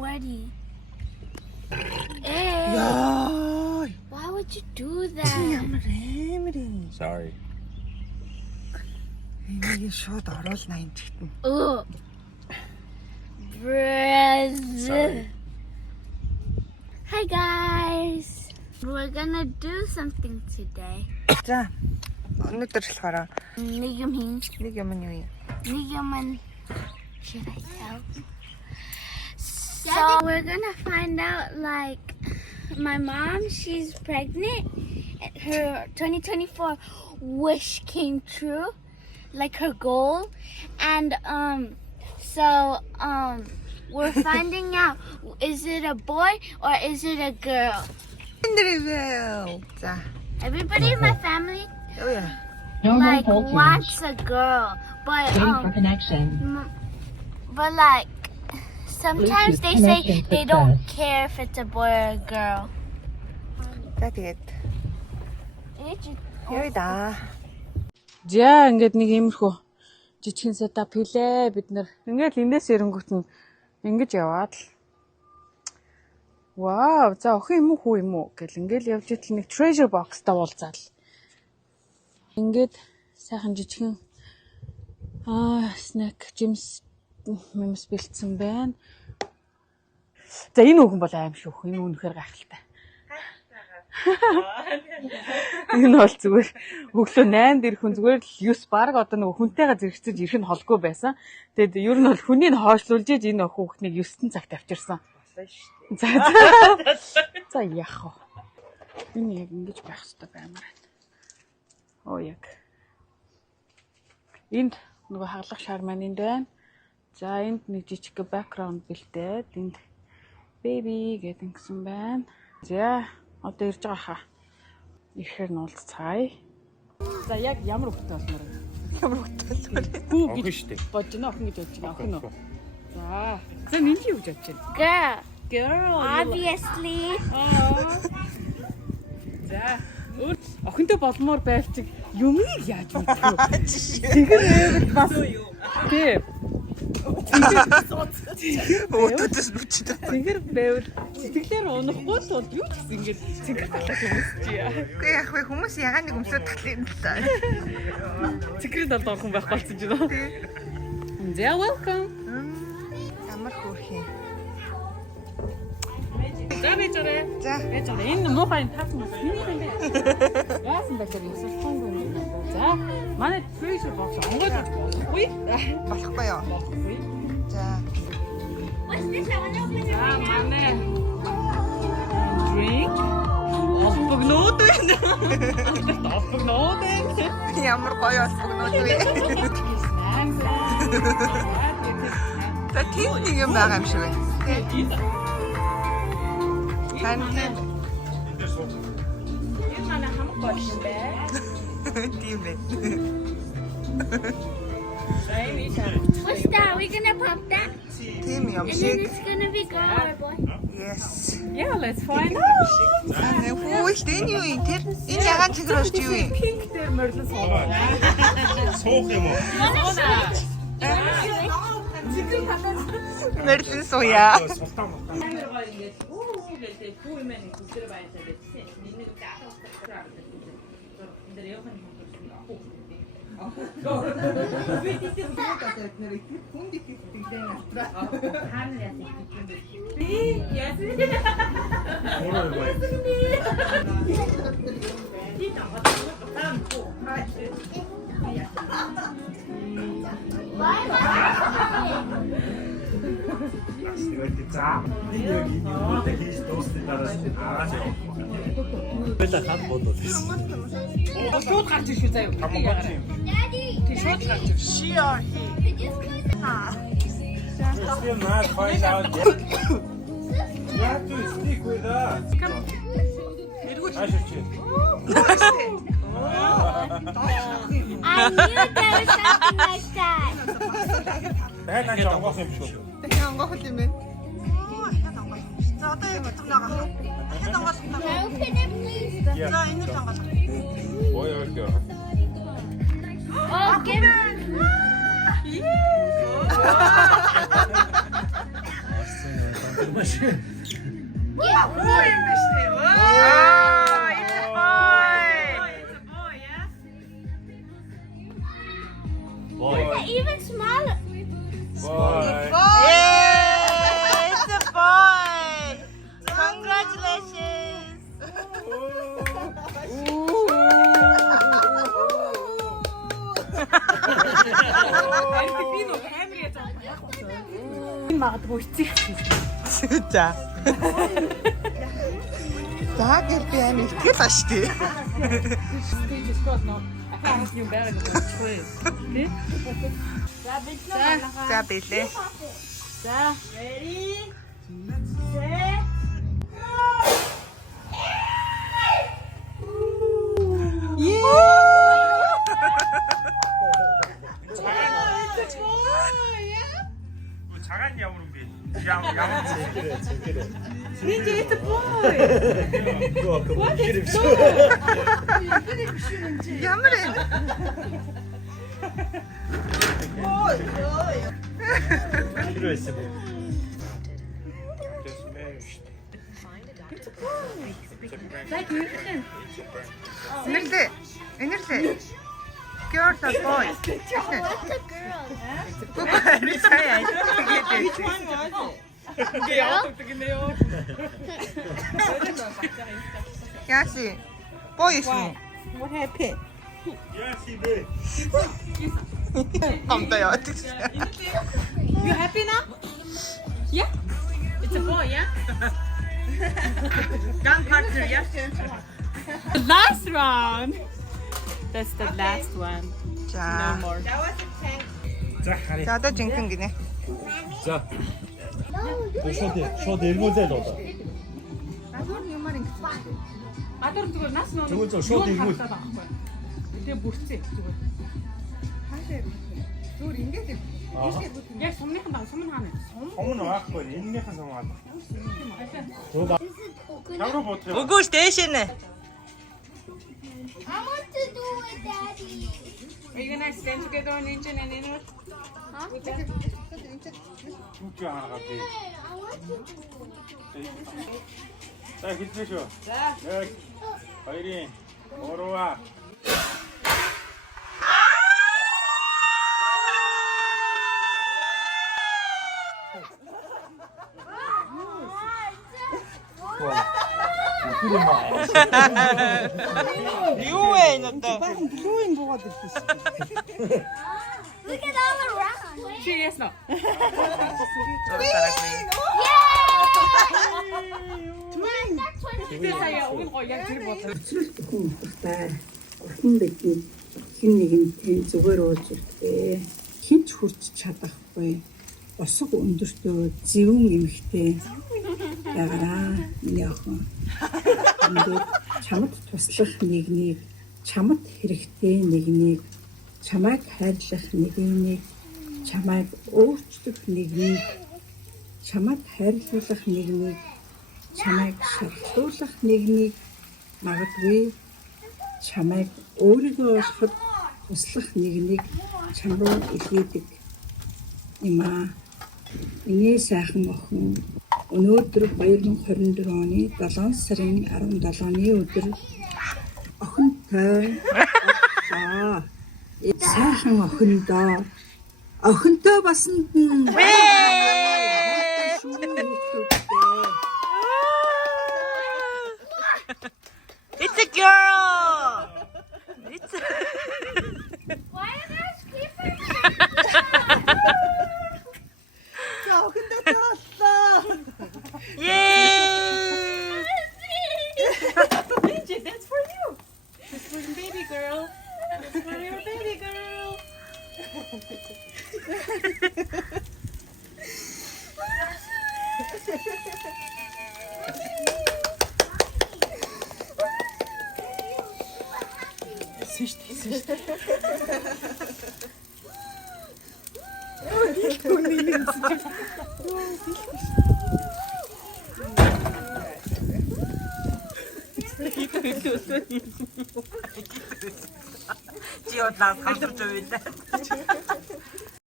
sweaty. Hey, Яй. why would you do that? Ямар амир. Sorry. Энийг шууд оруулна энэ чигтэн. Oh. Brazil. Sorry. Hi guys. We're gonna do something today. За. Өнөөдөр болохоор Нэг юм хийн. нэг юм нь юу юм? Нэг юм нь should I tell? So we're gonna find out like my mom, she's pregnant. Her 2024 wish came true, like her goal, and we're finding out, is it a boy or is it a girl? Эндрэл. За. Everybody in my family Юу яа? like wants a girl, but Waiting for connection. but like sometimes they say Connection they don't success. care if it's a boy or a girl. За тэгээд юу да? За ингээд нэг иймэрхүү жижигэн сетап хийлээ бид нар. Ингээд эндээс эрэнгүүт нь ингэж яваад л. Вау, за охин юм уу хүү юм уу гэл ингээд явж итэл нэг treasure box-та уулзаал. Ингээд сайхан жижигэн snack жимс мэмс бэлдсэн байна. За энэ үгэн бол аим шүүх. Энэ үнэхээр гайхалтай. Энэ бол зүгээр өглөө 8-д ирэх хүн зүгээр л 9 баг одоо нөгөө хүнтэйгээ зэрэгцэж ирэх нь холгүй байсан. Тэгэд ер нь бол хүнийг хоошлуулж энэ хүүхнийг 9 цагт авчирсан. За яах вэ? Энэ яг ингэж байх хэрэгтэй баймаар байна. Оо яг. Энд нөгөө хаглах шар маань энд байна. За энд нэг жижиг background бэлдээд энд baby гэдэг ингэсэн байна. За одоо ирж байгаа хаа. Ихээр нь уулзцаая. За яг ямар хөлтэй болмоор вэ? Ямар хөтөлбөр. Хүү Охин гэж штэ. бодож байна. Охин гэж бодож байна. Охин уу? За. За нэмж юу гэж бодож байна? Girl, Girl. obviously. За. Охинтой болмоор байлчиг юмыг яаж мэдэх вэ? Тэгэр бас тий. Өтөдөс нүчтэй. Тэгэр байвал сэтгэлээр унахгүй тул юу ч гэсэн ингэж цэгэр талаад өмсчихье. Үгүй яах вэ? Хүмүүс ягаа нэг өмсөд татлын л та. Цэгэр талд орхон байх болсон ч юм уу? За welcome. Ямар хөөрхий. За бэжэрэ. За. Бэжэрэ энэ муухай тав юм. Миний юм бэ? Яасан бэ гэж асуухгүй юм байна. За манай treasure box онгойд болохгүй. Болохгүй юу? Болохгүй. За. What's this? I want to open it. За манай drink. Олбогноод байна. Олбогноод байна. Ямар гоё олбогнууд вэ? За тийм нэг юм байгаа юм шиг байна. Хан тийм. Энэ манай хамаг гол юм байна. Тийм бэ. What's that? We're gonna pop that, Тийм юм and then шиг. it's gonna be girl or boy. Yes. Yeah, let's find out. Хүүл энэ юу юм? Тэр энэ ягаан чигээр орж юу юм? Pink дээр морилон суугаа. Суух юм уу? Мерлин соя. Султан. За. Нэг хийж дуусны дараа араас явах. Бэлээ хад бодвол. Шууд гарч ирэх үү заяа. Daddy, Тий шууд гарч ирэх. She or he? Still not find out yet. You have to stick with us. I should check. I knew there was something like that. Дахиад нэг онгоох юм шүү. Дахин онгоох юм бэ? Дахиад онгоох. За одоо яг утганаага. Дахиад онгоох. Can I open it, please? За энэ л онгоох. Ой ой ой. Oh, give it. machine. Boy. Even smaller. Boy. It's a boy. Congratulations. Магадгүй эцэг. За. За гэдэг би амин итгэл аш тий. За бэлээ. За. 작은 야무는 게. 야무 제끼래. Ninja, it's a boy. What is Ямар юм. 필요했어. Энэрлээ. Энэрлээ. Girls are boys. What's a girl? Үгүй сая. Яси. Boy is me. What happened? Yes, he did. Амтаа. You happy now? Yeah? It's a boy, yeah? Gun partner, yes. The last round. That's the last one. No За. more. 자, 가리. За одоо жинхэнэ гинэ. 자. шууд эргүүлээ л удаа. Адуур зүгээр нас нөө. Зүгээр зөв шууд эргүүл. Тэгээ бүрцээ зүгээр. Зүр ингэж Яг сумныхан даа, сум хаана? Сум нь байхгүй. Эннийхэн сум аа. Тавруу бодох. Үгүй л дээш нэ. I want to do it, Daddy. Are you gonna stand together on engine and inward? Үгүй хаагаад. I want to do it. 자, 기대쇼. 자. 1, 2, 3. Юу вэ энэ одоо? Look at all around. Serious no. Yay! Сая уг гоё яг тэр бодлоо. Бүхэл утгатай бурхан бидний хэн нэгэнтэй зүгээр уулз үрдээ. Хинч хүрч чадахгүй. Босго өндөртөө зөвүүн эмхтэй ягаараа миний охин. Энд чамд туслах нэгнийг, чамд хэрэгтэй нэгнийг, чамайг хайрлах нэгнийг, чамайг өөрчлөх нэгнийг, чамайг хайрлуулах нэгнийг, чамайг шатлуулах нэгнийг, магадгүй чамайг өөрийгөө олоход туслах нэгнийг чам руу илгээдэг юм аа. Миний сайхан охин өнөөдөр 2024 оны 7 сарын 17-ны өдөр охинтой сайхан охиндоо охинтой басанд нь It's a girl. It's a Why are there creepers? Yay! Ninja, that's for you. That's for your baby girl. That's for your baby girl. Чи удлаас хамтарч үйдээ.